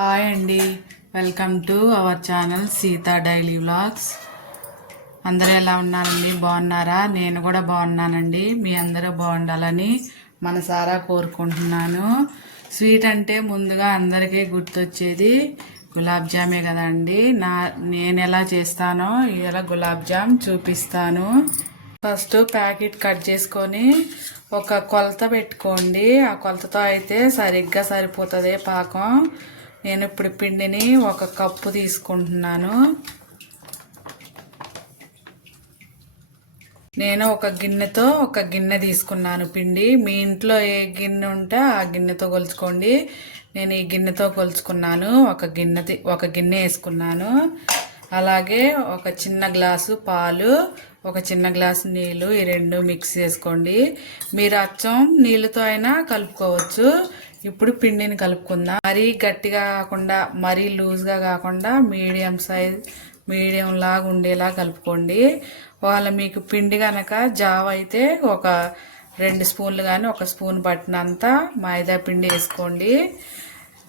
Hi అండి, welcome to our channel Sita daily vlogs. అందరూ ఎలా ఉన్నారండి? బాగున్నారా? నేను కూడా బాగున్నానండి. మీ అందరూ బాగుండాలని మనసారా కోరుకుంటున్నాను. స్వీట్ అంటే ముందుగా అందరికీ గుర్తొచ్చేది గులాబ్ జామే కదండి. నేను ఎలా చేస్తానో ఇలా గులాబ్ జామ్ చూపిస్తాను. ఫస్ట్ ప్యాకెట్ కట్ చేసుకొని ఒక కొలత పెట్టుకోండి. ఆ కొలతతో అయితే సరిగ్గా సరిపోతుంది పాకం. నేను ఇప్పుడు పిండిని ఒక కప్పు తీసుకుంటున్నాను. నేను ఒక గిన్నె తీసుకున్నాను పిండి. మీ ఇంట్లో ఏ గిన్నె ఉంటే ఆ గిన్నెతో కొలుచుకోండి. నేను ఈ గిన్నెతో కొలుచుకున్నాను. ఒక గిన్నె వేసుకున్నాను. అలాగే ఒక చిన్న గ్లాసు పాలు, ఒక చిన్న గ్లాసు నీళ్ళు, ఈ రెండు మిక్స్ చేసుకోండి. మీరు అచ్చం నీళ్ళతో అయినా కలుపుకోవచ్చు. ఇప్పుడు పిండిని కలుపుకుందాం. మరీ గట్టిగా కాకుండా మరీ లూజ్గా కాకుండా మీడియం లాగా ఉండేలా కలుపుకోండి. ఒకవేళ మీకు పిండి కనుక జావ అయితే ఒక 2 స్పూన్లు కానీ 1 స్పూన్ పట్టినంత మైదా పిండి వేసుకోండి.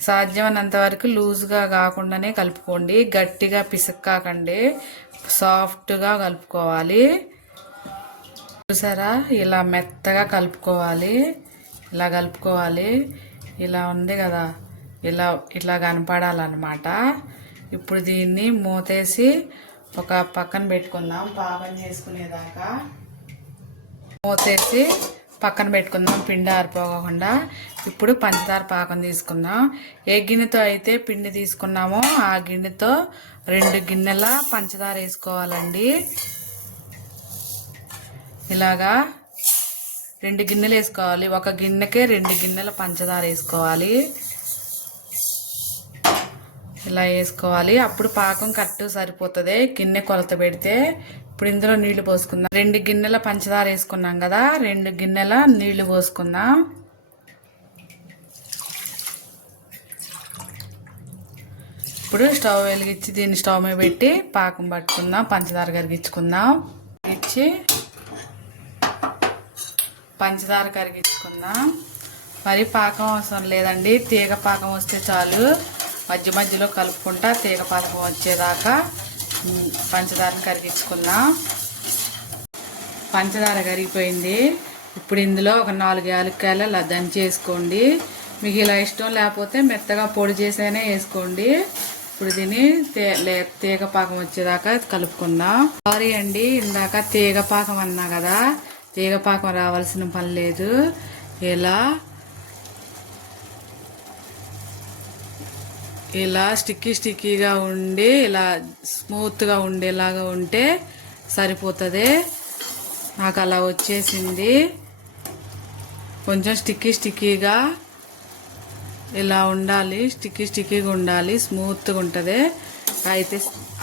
సాధ్యమైనంత వరకు లూజ్గా కాకుండానే కలుపుకోండి. గట్టిగా పిసక్కాకండి, సాఫ్ట్గా కలుపుకోవాలి. చూసారా, ఇలా మెత్తగా కలుపుకోవాలి. ఇలా కలుపుకోవాలి. ఇలా ఉంది కదా, ఇట్లా కనపడాలన్నమాట. ఇప్పుడు దీన్ని మూతేసి ఒక పక్కన పెట్టుకుందాం. పాకం చేసుకునేదాకా మూతేసి పక్కన పెట్టుకుందాం, పిండి ఆరిపోకుండా. ఇప్పుడు పంచదార పాకం తీసుకుందాం. ఏ గిన్నెతో అయితే పిండి తీసుకున్నామో ఆ గిన్నెతో 2 గిన్నెల పంచదార వేసుకోవాలండి. ఇలాగా 2 గిన్నెలు వేసుకోవాలి. ఒక గిన్నెకే 2 గిన్నెల పంచదార వేసుకోవాలి. ఇలా వేసుకోవాలి. అప్పుడు పాకం కరెక్ట్ సరిపోతుంది గిన్నె కొలత పెడితే. ఇప్పుడు ఇందులో నీళ్లు పోసుకుందాం. 2 గిన్నెల పంచదార వేసుకున్నాం కదా, 2 గిన్నెల నీళ్లు పోసుకుందాం. ఇప్పుడు స్టవ్ వెలిగించి దీన్ని స్టవ్ మీద పెట్టి పాకం పట్టుకుందాం. పంచదార కరిగించుకుందాం. పంచదార కరిగించుకుందాం. మరి పాకం అవసరం లేదండి, తీగ పాకం వస్తే చాలు. మధ్య మధ్యలో కలుపుకుంటా తీగ పాకం వచ్చేదాకా పంచదారని కరిగించుకుందాం. పంచదార కరిగిపోయింది. ఇప్పుడు ఇందులో ఒక 4 యాలక్కాయలు అలా దంచేసుకోండి. మీకు ఇలా ఇష్టం లేకపోతే మెత్తగా పొడి చేసైనా వేసుకోండి. ఇప్పుడు దీన్ని తీగ పాకం వచ్చేదాకా కలుపుకుందాం. సారీ అండి, ఇందాక తీగ పాకం అన్నా కదా, తీగ పాకం రావాల్సిన పని లేదు. ఇలా స్టిక్కీగా ఉండి ఇలా స్మూత్గా ఉండేలాగా ఉంటే సరిపోతుంది. నాకు అలా వచ్చేసింది. కొంచెం స్టిక్కీగా ఇలా ఉండాలి. స్టిక్కీగా ఉండాలి, స్మూత్గా ఉంటుంది. అయితే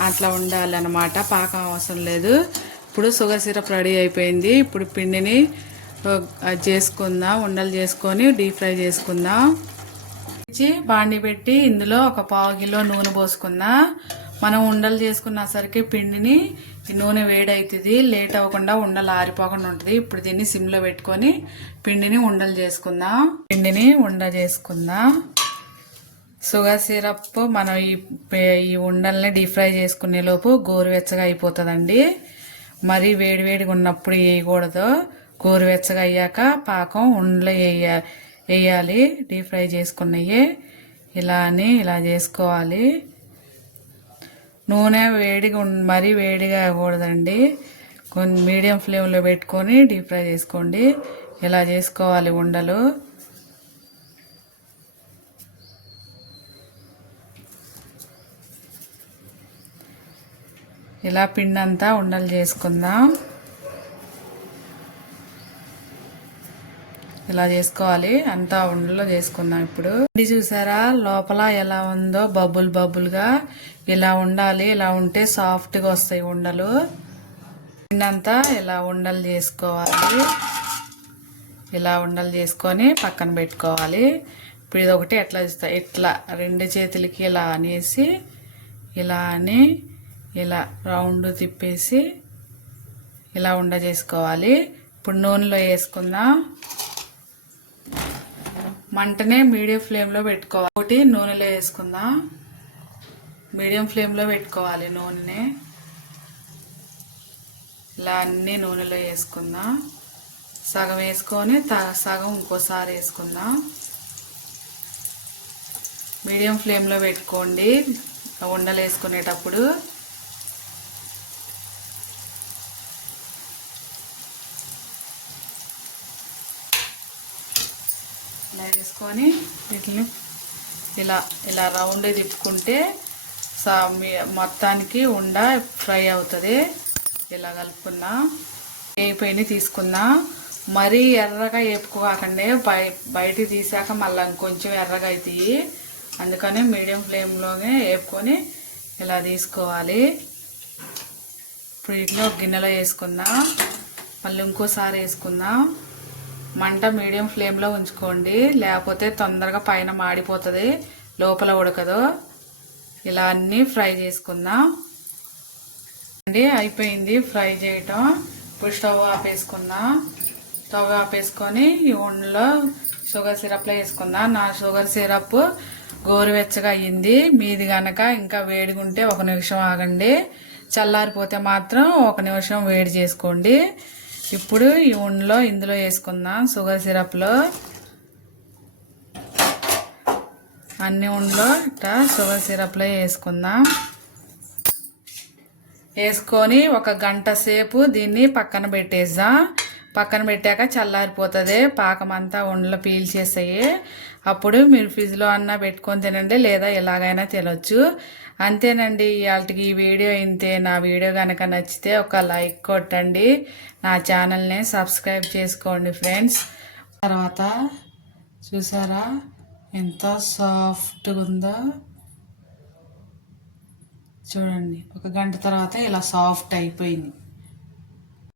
అట్లా ఉండాలి అన్నమాట. పాకం అవసరం లేదు. ఇప్పుడు షుగర్ సిరప్ రెడీ అయిపోయింది. ఇప్పుడు పిండిని చేసుకుందాం. ఉండలు చేసుకొని డీప్ ఫ్రై చేసుకుందాం. బాండి పెట్టి ఇందులో ఒక 1/2 కిలో నూనె పోసుకుందాం. మనం ఉండలు చేసుకున్నసరికి పిండిని ఈ నూనె వేడవుతుంది. లేట్ అవ్వకుండా ఉండలు ఆరిపోకుండా ఉంటుంది. ఇప్పుడు దీన్ని సిమ్లో పెట్టుకొని పిండిని ఉండలు చేసుకుందాం. షుగర్ సిరప్ మనం ఈ ఉండల్ని డీప్ ఫ్రై చేసుకునే లోపు గోరువెచ్చగా అయిపోతుందండి. మరీ వేడిగా ఉన్నప్పుడు వేయకూడదు. గోరువెచ్చగా అయ్యాక పాకం ఉండలు వేయాలి. డీప్ ఫ్రై చేసుకున్నవి ఇలా చేసుకోవాలి. నూనె మరీ వేడిగా అవ్వకూడదండి. కొన్ని మీడియం ఫ్లేమ్లో పెట్టుకొని డీప్ ఫ్రై చేసుకోండి. ఇలా చేసుకోవాలి ఉండలు. ఇలా పిండి అంతా ఉండలు చేసుకుందాం. ఇలా చేసుకోవాలి, అంతా ఉండలో చేసుకుందాం. ఇప్పుడు పిండి చూసారా లోపల ఎలా ఉందో, బబుల్గా ఇలా ఉండాలి. ఇలా ఉంటే సాఫ్ట్గా వస్తాయి ఉండలు. పిండి అంతా ఇలా ఉండలు చేసుకోవాలి. ఇలా ఉండలు చేసుకొని పక్కన పెట్టుకోవాలి. ఇప్పుడు ఇది ఒకటి ఎట్లా చేస్తా, ఇట్లా 2 చేతులకి ఇలా అనేసి ఇలా రౌండ్ తిప్పేసి ఇలా ఉండ చేసుకోవాలి. ఇప్పుడు నూనెలో వేసుకుందాం. మంటనే మీడియం ఫ్లేమ్లో పెట్టుకోవాలి. ఒకటి నూనెలో వేసుకుందాం. మీడియం ఫ్లేమ్లో పెట్టుకోవాలి నూనెని. ఇలా అన్నీ నూనెలో వేసుకుందాం. సగం వేసుకొని సగం ఇంకోసారి వేసుకుందాం. మీడియం ఫ్లేమ్లో పెట్టుకోండి ఉండలు వేసుకునేటప్పుడు. ఇలా వేసుకొని వీటిని ఇలా ఇలా రౌండ్ తిప్పుకుంటే మొత్తానికి ఉండ ఫ్రై అవుతుంది. ఇలా కలుపుకుందాం. వేయిపోయి తీసుకుందాం. మరీ ఎర్రగా వేపుకోకండి, బయటికి తీసాక మళ్ళీ ఇంకొంచెం ఎర్రగా అవుతాయి. అందుకని మీడియం ఫ్లేమ్లోనే వేపుకొని ఇలా తీసుకోవాలి. ఇప్పుడు వీటిని ఒక గిన్నెలో వేసుకుందాం. మళ్ళీ ఇంకోసారి వేసుకుందాం. మంట మీడియం ఫ్లేమ్లో ఉంచుకోండి, లేకపోతే తొందరగా పైన మాడిపోతుంది, లోపల ఉడకదు. ఇలా అన్నీ ఫ్రై చేసుకుందాం అండి. అయిపోయింది ఫ్రై చేయటం. ఇప్పుడు స్టవ్ ఆపేసుకుందాం. స్టవ్ ఆపేసుకొని ఈ ఉండలో షుగర్ సిరప్లో వేసుకుందాం. నా షుగర్ సిరప్ గోరువెచ్చగా అయ్యింది. మీది కనుక ఇంకా వేడిగా ఉంటే 1 నిమిషం ఆగండి, చల్లారిపోతే మాత్రం 1 నిమిషం వేడి చేసుకోండి. ఇప్పుడు ఈ ఉండలో ఇందులో వేసుకుందాం. షుగర్ సిరప్లో అన్ని ఉండలో ఇట్లా షుగర్ సిరప్లో వేసుకుందాం. వేసుకొని 1 గంట సేపు దీన్ని పక్కన పెట్టేద్దాం. పక్కన పెట్టాక చల్లారిపోతుంది, పాకమంతా ఉండలో పీల్చేస్తాయి. అప్పుడు మీరు ఫ్రిడ్జ్లో అన్నా పెట్టుకొని తినండి, లేదా ఎలాగైనా తినొచ్చు. అంతేనండి, ఇవాళకి ఈ వీడియో ఇంతే. నా వీడియో కనుక నచ్చితే ఒక లైక్ కొట్టండి, నా ఛానల్ని సబ్స్క్రైబ్ చేసుకోండి ఫ్రెండ్స్. తర్వాత చూసారా ఎంత సాఫ్ట్గా ఉందో చూడండి. 1 గంట తర్వాత ఇలా సాఫ్ట్ అయిపోయింది.